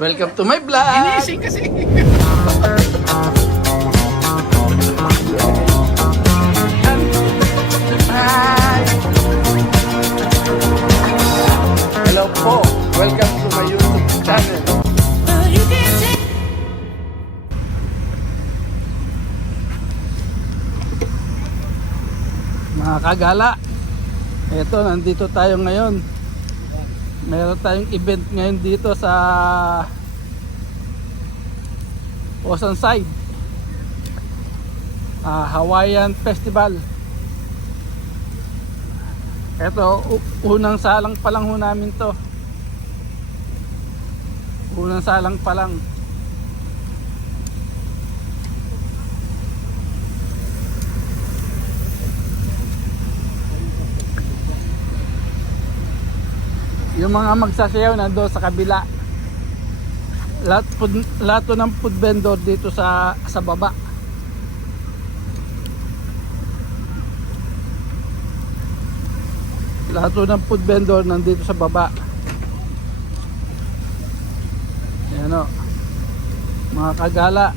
Welcome to my vlog! Ginising kasi. Hi! Hello po! Welcome to my YouTube channel. Mga kagala, eto, nandito tayo ngayon. Meron tayong event ngayon dito sa Oceanside, Hawaiian Festival. Eto, unang salang pa lang ho namin to. Unang salang pa lang. Yung mga magsasayaw nandoon sa kabila. Lahat ng food vendor dito sa baba. Lahat ng food vendor nandito sa baba. Ayan o, mga kagala.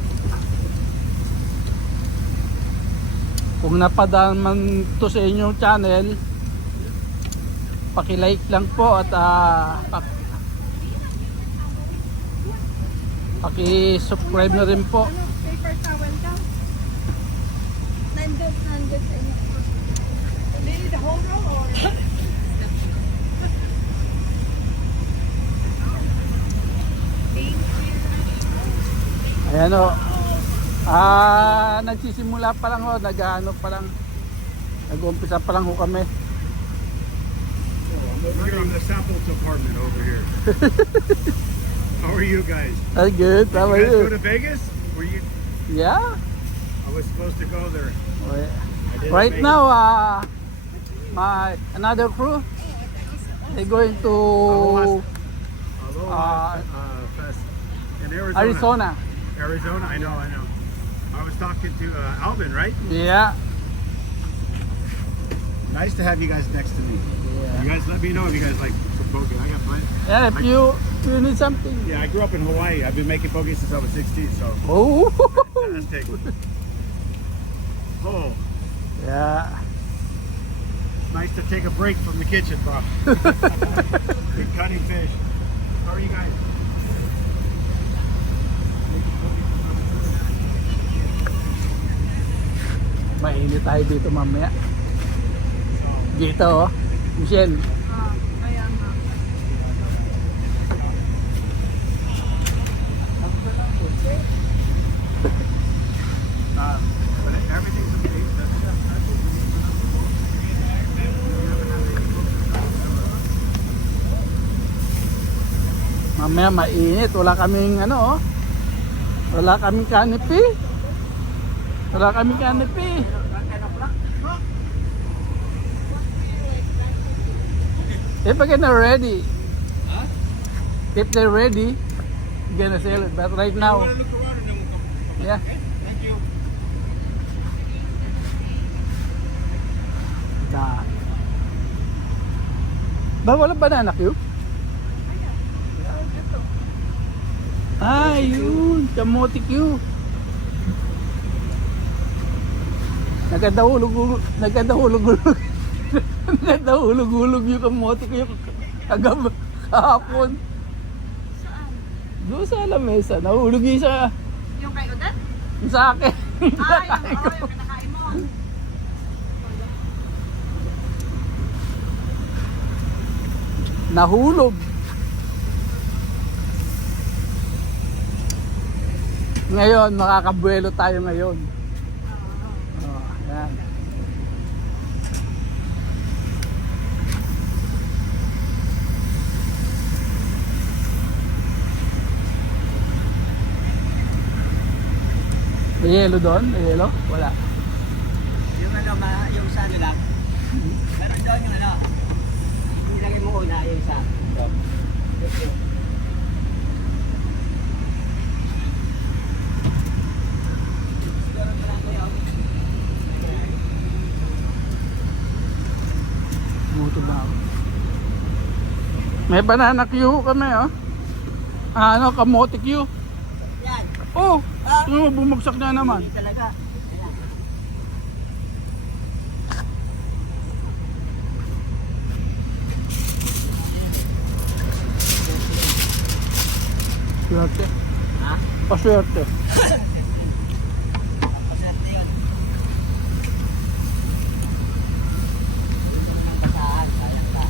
Kung napadaan man to sa inyong channel, paki-like lang po at paki-subscribe na rin po. Paper towel daw. Nandun sa inyo. Do you need the whole roll or? Ayan o. Nagsisimula pa lang ho, nag-ano pa lang. Nag-umpisa pa lang ho kami. We're here in the sample department over here. How are you guys? That's good. How are You guys go you? to Vegas? Were you? Yeah. I was supposed to go there. I didn't Right make now, my another crew, they're going to Aloha Fest in Arizona. Arizona. I know. I was talking to Alvin, right? Yeah. Nice to have you guys next to me. You guys let me know if you guys like some poke. I got plenty. Yeah, if you need something. Yeah, I grew up in Hawaii. I've been making poke since I was 16, so Oh. fantastic. Oh, Yeah. nice to take a break from the kitchen, bro. Been cutting fish. How are you guys? Mainit tayo dito mamaya. Dito oh. Michelle. Kaya nga. But everything's okay. Mamaya mainit. Wala kaming ano oh. Wala kaming canopy. Wala kaming canopy. If I get ready, if they're ready, I'm gonna sell it. But right now, yeah. Thank you. Ba wala banana cue? Yun, kamote cue. Nagkadahulog-hulog yung kamote ko yung kahapon. Saan? Doon sa lamesa, nahulog yung isa Yung kay Odette? sa akin. Yung kinakain mo. Nahulog. Ngayon, makakabuelo tayo ngayon. Oh, yan. May yelo doon? May yelo? Wala. Yung yung sa ano lang. Pero doon yung ano. Ilagay mo una yung sa. May banana queue kami oh. Ano, kamote Q. Yan. Oh, bumagsak na naman. Hindi talaga. Ayan. Swerte. Ha? Paswerte. Paserte yun. Yun naman ang basahan. Sayang ka.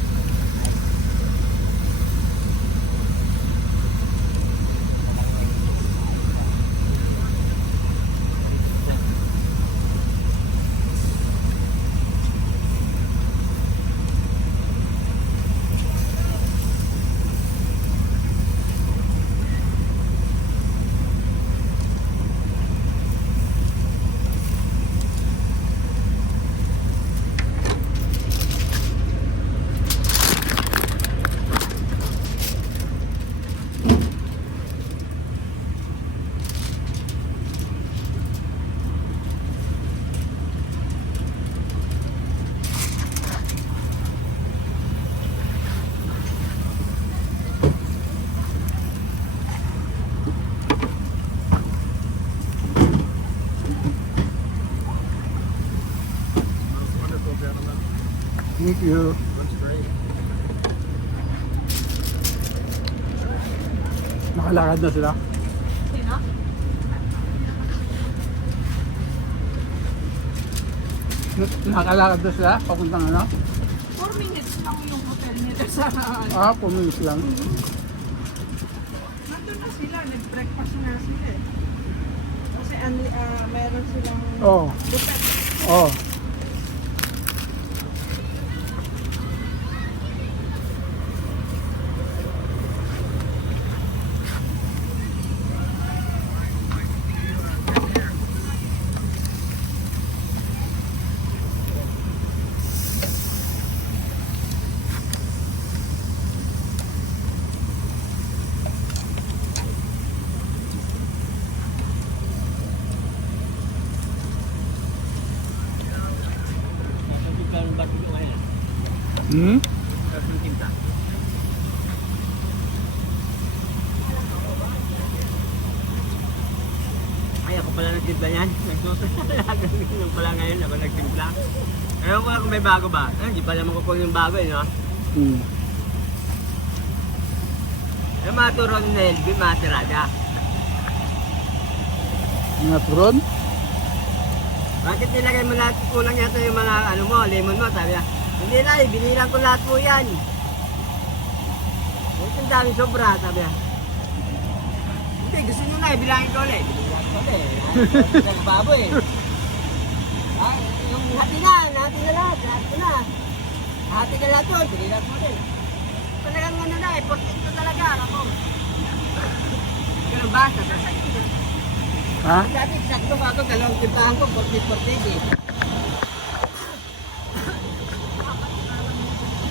Wonderful, gentlemen. Thank you. Looks great. Nakalakad na sila. Sino? Nakalakad na sila. Papuntang ano? 4 minutes lang yung hotel nila sa Ah, 4 minutes lang. nandun na sila, nag-breakfast na sila eh. Kasi meron silang Oh, buffet. oh. Hmm? Ay, ako pala nagtimpla yan. Nagtimpla pala ngayon ako nagtimpla. Ewan ko kung may bago ba. Hindi pa naman kukunin yung bago no? Hmm. Yung mga turon na LB, mga tirada. Mga turon? Bakit nilagay mo lahat? Kulang yata yung mga ano mo, lemon mo, sabi niya. Hindi na, binilang ko lahat po yan. Ang dami sobra, sabi niya. Hindi, gusto nyo na, bilangin ko ulit. Bilangin ko ulit. Ang baboy eh. Ah, yung hati na lahat ko na. Hati ka lahat po, binilang ko ulit. Talagang ano na, important ko talaga, ako. Ganun ba? Sabi niya. Ha? Dati, sakto pa ako, dalawang tintahan ko, 40-40 eh.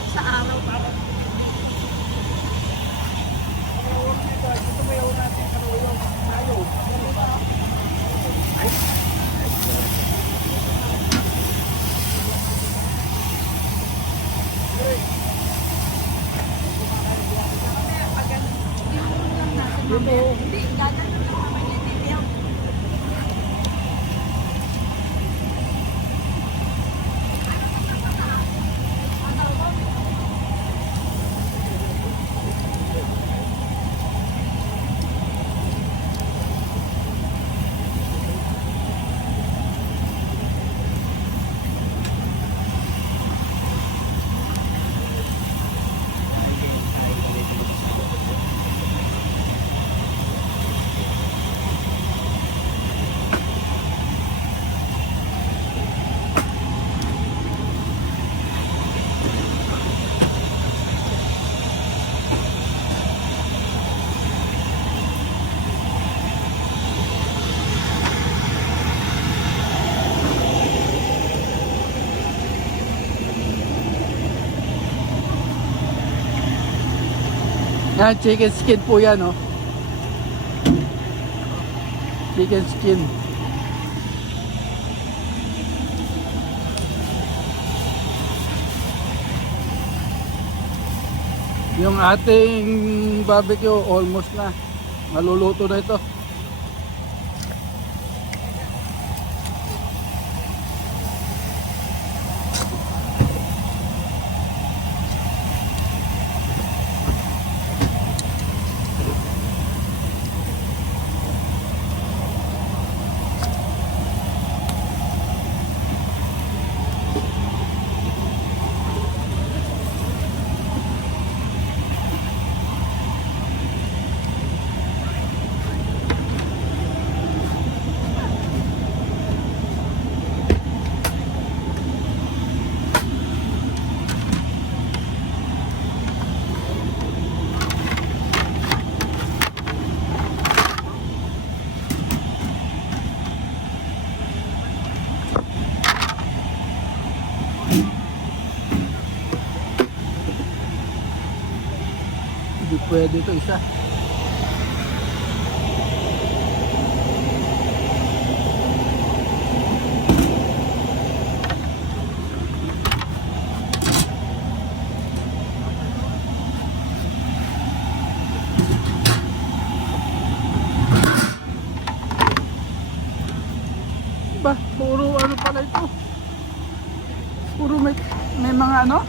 Sa araw para. Hindi, gagano lang naman yung titiyaw. Yan, chicken skin po yan, oh. Chicken skin. Yung ating barbecue almost na. Maluluto na ito. Hindi pwede ito isa. Ba, puro ano pala ito? Puro may mga ano?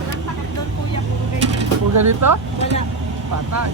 Walang takot doon kuya, puro ganyan. Puro ganito? Wala. Patay.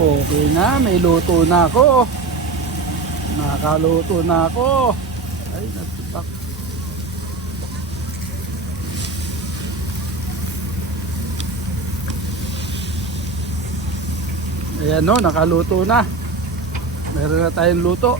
Okay na, may luto na ako. Nakaluto na ako. Ay, natipak. Ayan no, nakaluto na. Meron na tayong luto.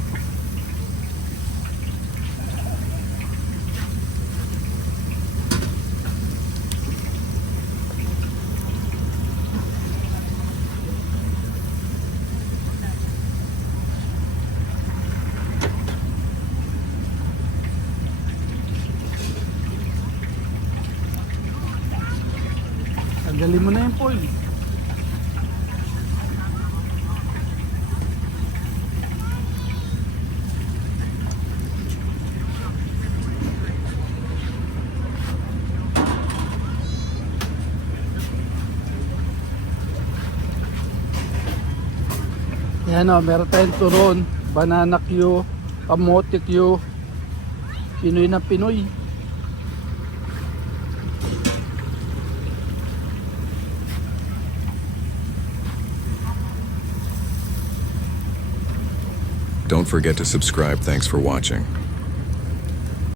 Tanggalin mo na yung foil. Yan o, meron tayong turon, banana Q, kamote Q, Pinoy na Pinoy. Don't forget to subscribe. Thanks for watching.